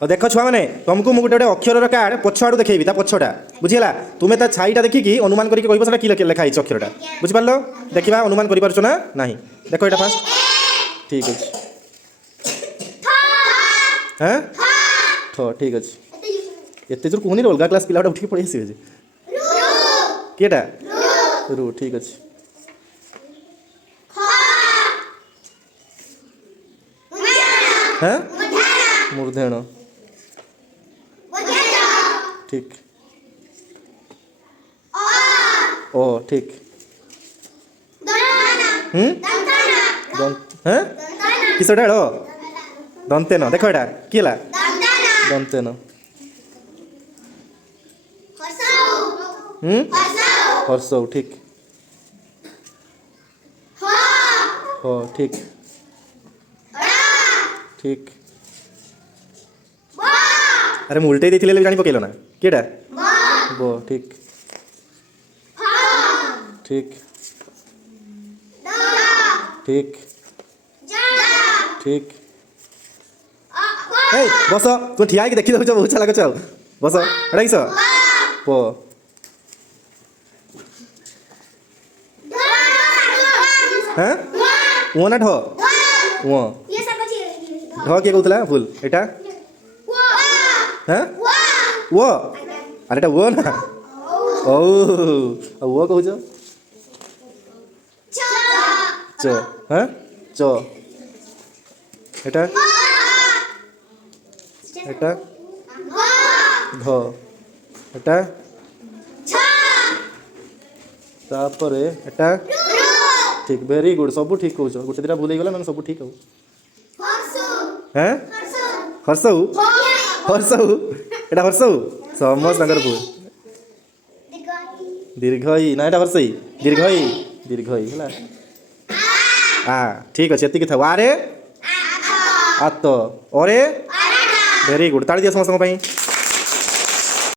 देख छुआ मैंने तुमको मुझे गोटे अक्षर कार्ड पछ आड़ देखी पछटा बुझीगला तुम्हें ता छाईटा देखिकी अनुमान करके कह कि लिखाई अक्षरटा बुझिपार देखा अनुमान कर ना ना देख ये फास्ट ठीक अच्छे हाँ ठीक अच्छे एत जोर कहनी अलग क्लास पिला उठिक पड़े आसवे किएटा रू ठीक अच्छे हाँ मूर्धेण ठीक ओ ठीक हाँ किसटा हेलो दंतेन देख एटा किला दंतेन हर्षौ ठीक हो ठीक ठीक अरे मुल्टे देथिले जानी पकेलो ना केटा बो ठीक ठीक ठीक ठीक ए बस तुम ठिया कि देखी दौच बहुत लागुच बस एटा किस पो हाँ वो ना ढ वो ढ किए कहूला भूल एटा हाँ वो अरे एटा वो ना ओ वो कहूच च हाँ च एटा एटा ध एटा तापरे एटा ठीक वेरी गुड सब ठीक कौच गोटे दिटा भूल गला ना सब ठीक हो हाँ हर्षौ हर्षौ एटा हर्षौ समस्त भूल दीर्घई ना एटा हर्षई दीर्घई दीर्घई है हाँ ठीक अच्छे ये था आरे आत अरे वेरी गुड ताड़ी दिया समस्त।